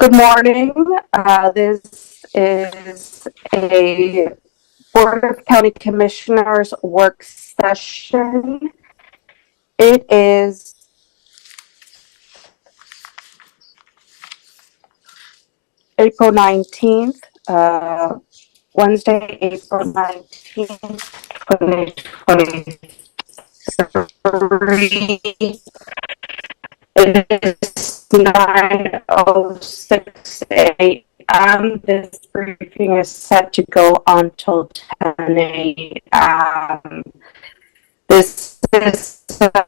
Good morning. This is a Board of County Commissioners work session. It is April 19th, Wednesday, April 19th, 2023. It is 9:06 a.m. This briefing is set to go until 10 a.m. This is a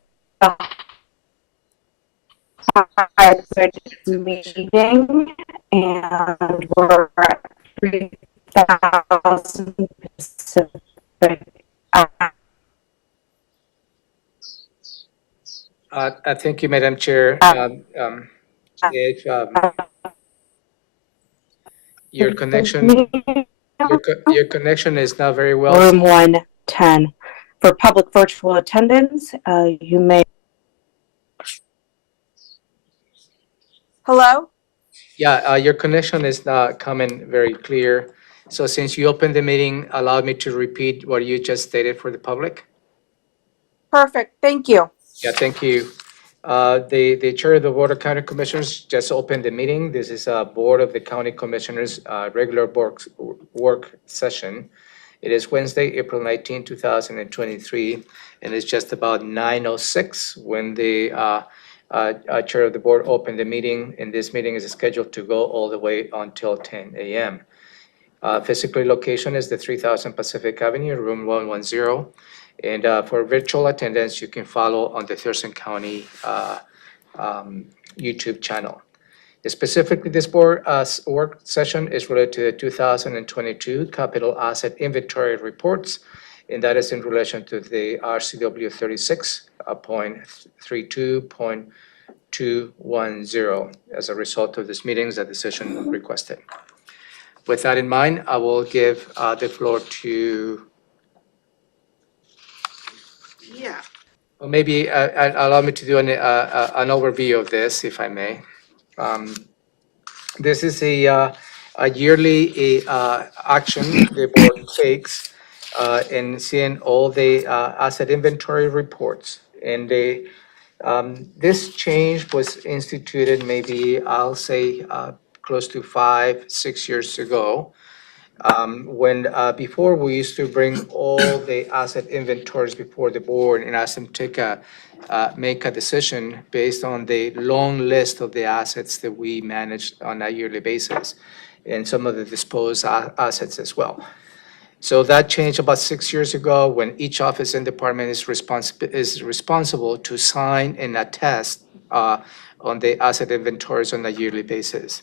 hybrid meeting, and we're at 3,000 Pacific. Thank you, Madam Chair. If your connection is not very well. Room 110. For public virtual attendance, you may. Hello? Yeah, your connection is not coming very clear. So since you opened the meeting, allow me to repeat what you just stated for the public. Perfect. Thank you. Yeah, thank you. The Chair of the Board of County Commissioners just opened the meeting. This is a Board of the County Commissioners regular work session. It is Wednesday, April 19, 2023, and it's just about 9:06 when the Chair of the Board opened the meeting, and this meeting is scheduled to go all the way until 10 a.m. Physical location is the 3000 Pacific Avenue, room 110. And for virtual attendance, you can follow on the Thurston County YouTube channel. Specifically, this board work session is related to the 2022 capital asset inventory reports, and that is in relation to the RCW 36.32.210. As a result of this meeting, the decision requested. With that in mind, I will give the floor to. Yeah. Well, maybe allow me to do an overview of this, if I may. This is a yearly action the board takes in seeing all the asset inventory reports. And this change was instituted maybe, I'll say, close to 5-6 years ago. When before we used to bring all the asset inventories before the board and ask them to make a decision based on the long list of the assets that we manage on a yearly basis, and some of the disposed assets as well. So that changed about 6 years ago when each office and department is responsible to sign and attest on the asset inventories on a yearly basis.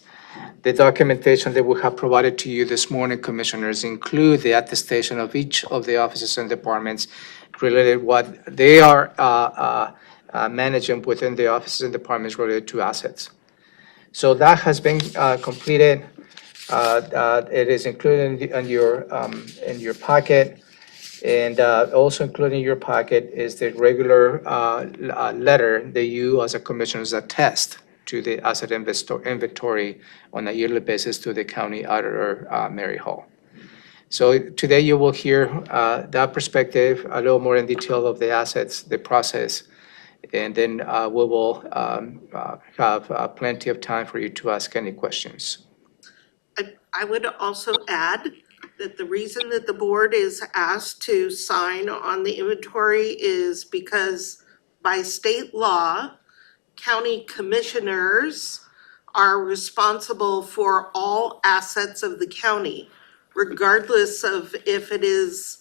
The documentation that we have provided to you this morning, Commissioners, include the attestation of each of the offices and departments related what they are managing within the offices and departments related to assets. So that has been completed. It is included in your packet, and also included in your packet is the regular letter that you as a commissioners attest to the asset inventory on a yearly basis to the county auditor, Mary Hall. So today you will hear that perspective, a little more in detail of the assets, the process, and then we will have plenty of time for you to ask any questions. I would also add that the reason that the board is asked to sign on the inventory is because by state law, county commissioners are responsible for all assets of the county, regardless of if it is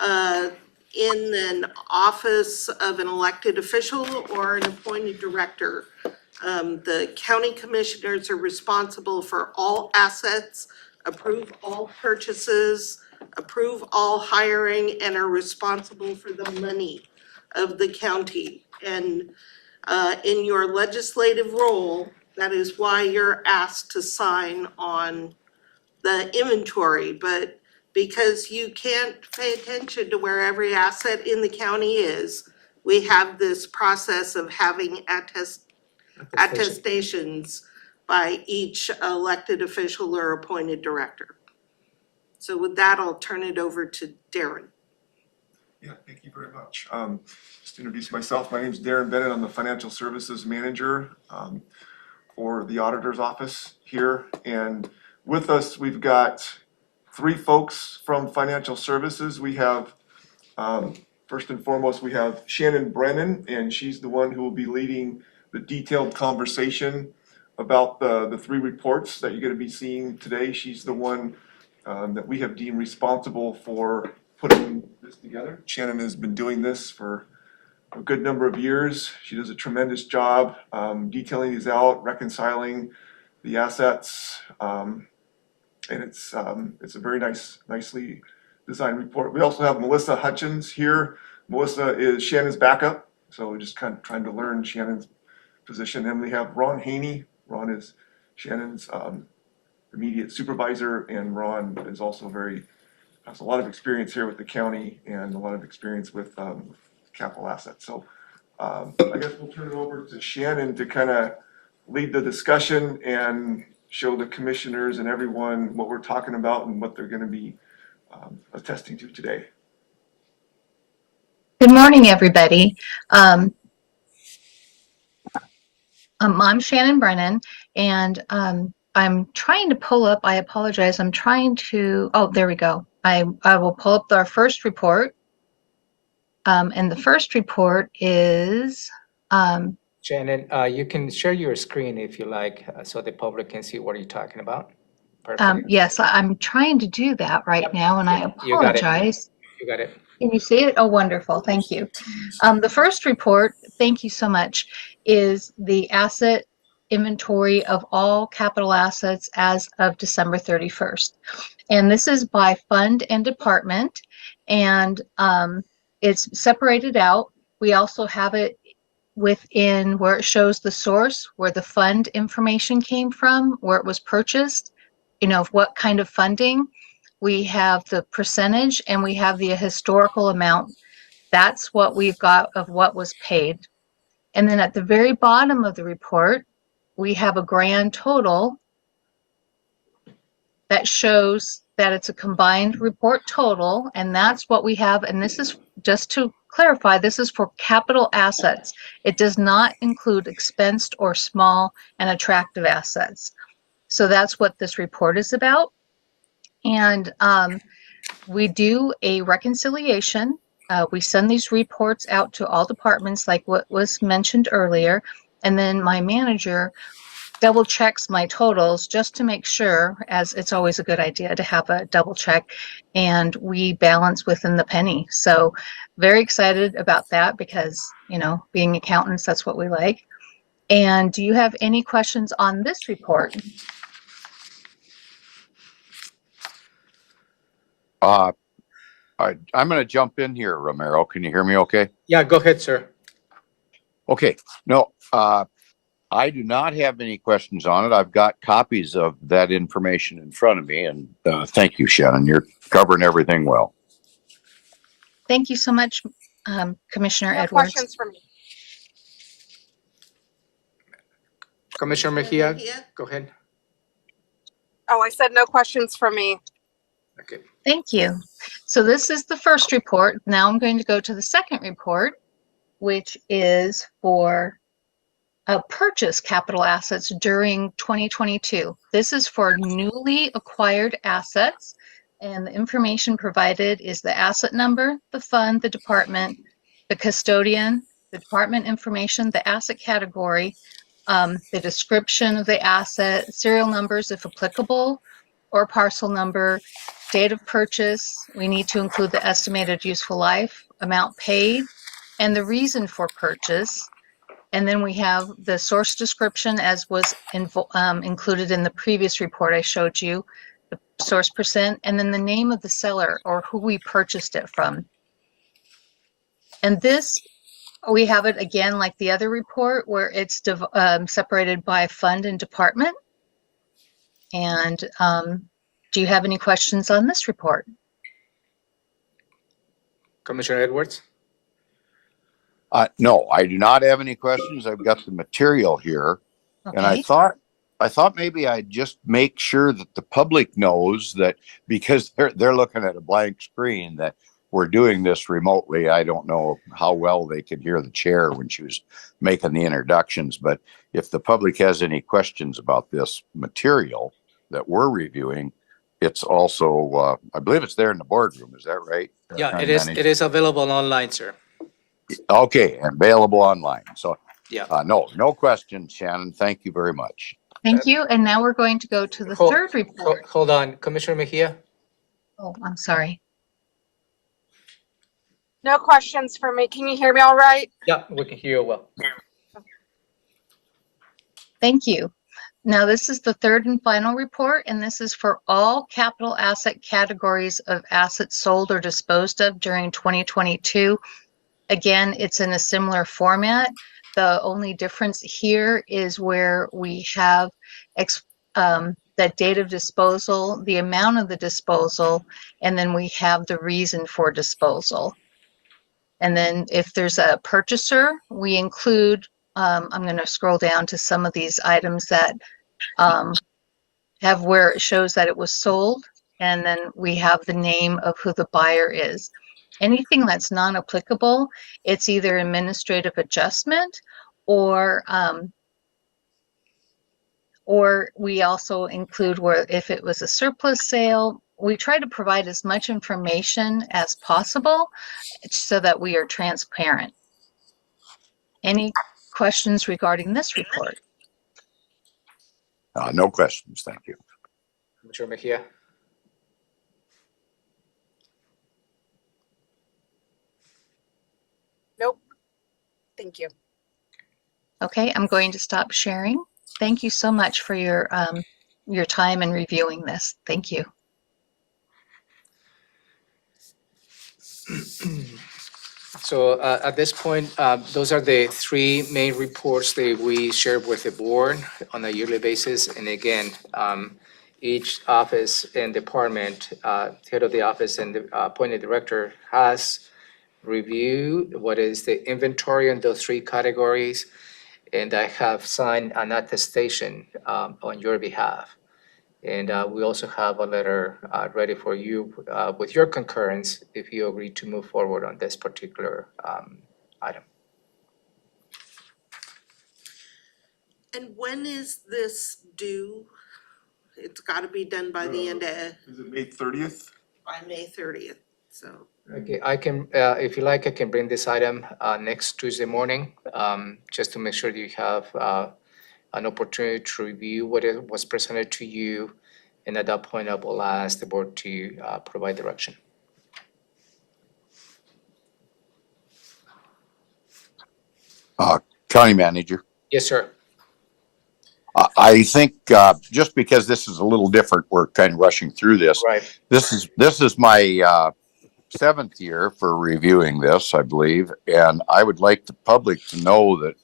in an office of an elected official or an appointed director. The county commissioners are responsible for all assets, approve all purchases, approve all hiring, and are responsible for the money of the county. And in your legislative role, that is why you're asked to sign on the inventory. But because you can't pay attention to where every asset in the county is, we have this process of having attestations by each elected official or appointed director. So with that, I'll turn it over to Darren. Yeah, thank you very much. Just to introduce myself, my name is Darren Bennett. I'm the Financial Services Manager for the Auditor's Office here. And with us, we've got three folks from Financial Services. We have, first and foremost, we have Shannon Brennan, and she's the one who will be leading the detailed conversation about the three reports that you're gonna be seeing today. She's the one that we have deemed responsible for putting this together. Shannon has been doing this for a good number of years. She does a tremendous job detailing these out, reconciling the assets. And it's a very nicely designed report. We also have Melissa Hutchins here. Melissa is Shannon's backup, so we're just kind of trying to learn Shannon's position. And we have Ron Haney. Ron is Shannon's immediate supervisor, and Ron is also has a lot of experience here with the county and a lot of experience with capital assets. So I guess we'll turn it over to Shannon to kind of lead the discussion and show the commissioners and everyone what we're talking about and what they're going to be attesting to today. Good morning, everybody. I'm Shannon Brennan, and I'm trying to pull up, I apologize, I'm trying to, oh, there we go. I will pull up our first report. And the first report is, Shannon, you can share your screen if you like, so the public can see what you're talking about. Perfect. yes, I'm trying to do that right Yep. now, and I You got it. apologize. You got it. Can you see it? Oh, wonderful. Thank you. The first report, thank you so much, is the asset inventory of all capital assets as of December 31st. And this is by fund and department, and it's separated out. We also have it within where it shows the source, where the fund information came from, where it was purchased, what kind of funding. We have the percentage, and we have the historical amount. That's what we've got of what was paid. And then at the very bottom of the report, we have a grand total that shows that it's a combined report total, and that's what we have. And this is, just to clarify, this is for capital assets. It does not include expensed or small and attractive assets. So that's what this report is about. And we do a reconciliation. We send these reports out to all departments, like what was mentioned earlier. And then my manager double checks my totals just to make sure, as it's always a good idea to have a double check, and we balance within the penny. So very excited about that because, being accountants, that's what we like. And do you have any questions on this report? I'm going to jump in here, Romero. Can you hear me okay? Yeah, go ahead, sir. Okay. No, I do not have any questions on it. I've got copies of that information in front of me, and thank you, Shannon. You're covering everything well. Thank you so much, Commissioner No Edwards. questions for me. Commissioner Mejia, go ahead. Oh, I said no questions for me. Okay. Thank you. So this is the first report. Now I'm going to go to the second report, which is for purchase capital assets during 2022. This is for newly acquired assets, and the information provided is the asset number, the fund, the department, the custodian, the department information, the asset category, the description of the asset, serial numbers if applicable, or parcel number, date of purchase. We need to include the estimated useful life, amount paid, and the reason for purchase. And then we have the source description as was included in the previous report I showed you, the source percent, and then the name of the seller or who we purchased it from. And this, we have it again like the other report where it's separated by fund and department. And do you have any questions on this report? Commissioner Edwards? No, I do not have any questions. I've got the material here. Okay. And I thought I thought maybe I'd just make sure that the public knows that because they're looking at a blank screen that we're doing this remotely. I don't know how well they could hear the chair when she was making the introductions, but if the public has any questions about this material that we're reviewing, it's also, I believe it's there in the boardroom. Is that right? Yeah, County it is. Manager? It is available online, sir. Okay, available online. So, Yeah. no questions, Shannon. Thank you very much. Thank you. And now we're going to go to the Hold- third report. Hold on, Commissioner Mejia. Oh, I'm sorry. No questions for me. Can you hear me all right? Yeah, we can hear you well. Thank you. Now, this is the third and final report, and this is for all capital asset categories of assets sold or disposed of during 2022. Again, it's in a similar format. The only difference here is where we have that date of disposal, the amount of the disposal, and then we have the reason for disposal. And then if there's a purchaser, we include, I'm going to scroll down to some of these items that have where it shows that it was sold, and then we have the name of who the buyer is. Anything that's non-applicable, it's either administrative adjustment or we also include where if it was a surplus sale, we try to provide as much information as possible so that we are transparent. Any questions regarding this report? No questions. Thank you. Commissioner Mejia. Nope. Thank you. Okay, I'm going to stop sharing. Thank you so much for your time in reviewing this. Thank you. So at this point, those are the three main reports that we share with the board on a yearly basis. And again, each office and department, head of the office and the appointed director has reviewed what is the inventory in those three categories. And I have signed an attestation on your behalf. And we also have a letter ready for you with your concurrence if you agree to move forward on this particular item. And when is this due? It's gotta be done by the end of, Is it May 30th? by May 30th, so. Okay, I can, if you like, I can bring this item next Tuesday morning, just to make sure that you have an opportunity to review what it was presented to you. And at that point, I will ask the board to provide direction. County Manager. Yes, sir. I think just because this is a little different, we're kind of rushing through this. Right. This is my 7th year for reviewing this, I believe, and I would like the public to know that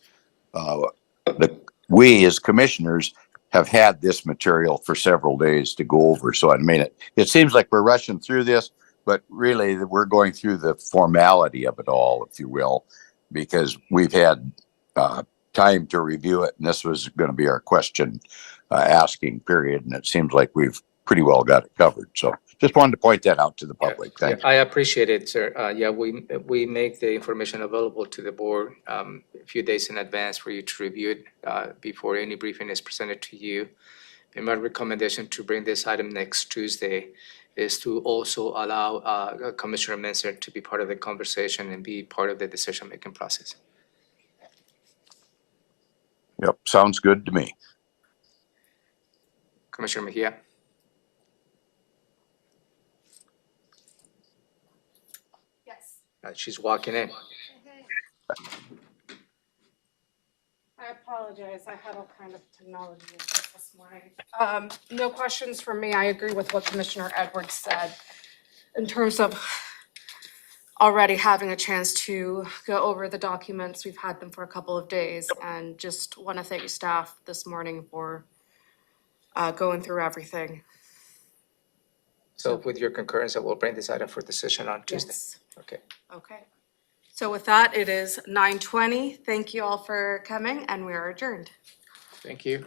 we as commissioners have had this material for several days to go over. So I mean, it seems like we're rushing through this, but really we're going through the formality of it all, if you will, because we've had time to review it, and this was going to be our question asking period, and it seems like we've pretty well got it covered. So just wanted to point that out to the public. Thank you. I appreciate it, sir. Yeah, we make the information available to the board a few days in advance for you to review it before any briefing is presented to you. And my recommendation to bring this item next Tuesday is to also allow Commissioner Menser to be part of the conversation and be part of the decision-making process. Yep, sounds good to me. Commissioner Mejia. Yes. She's walking in. I apologize. I had all kind of technology issues this morning. No questions from me. I agree with what Commissioner Edwards said in terms of already having a chance to go over the documents. We've had them for a couple of days, and just want to thank staff this morning for going through everything. So with your concurrence, I will bring this item for decision on Tuesday. Yes. Okay. Okay. So with that, it is 9:20. Thank you all for coming, and we are adjourned. Thank you.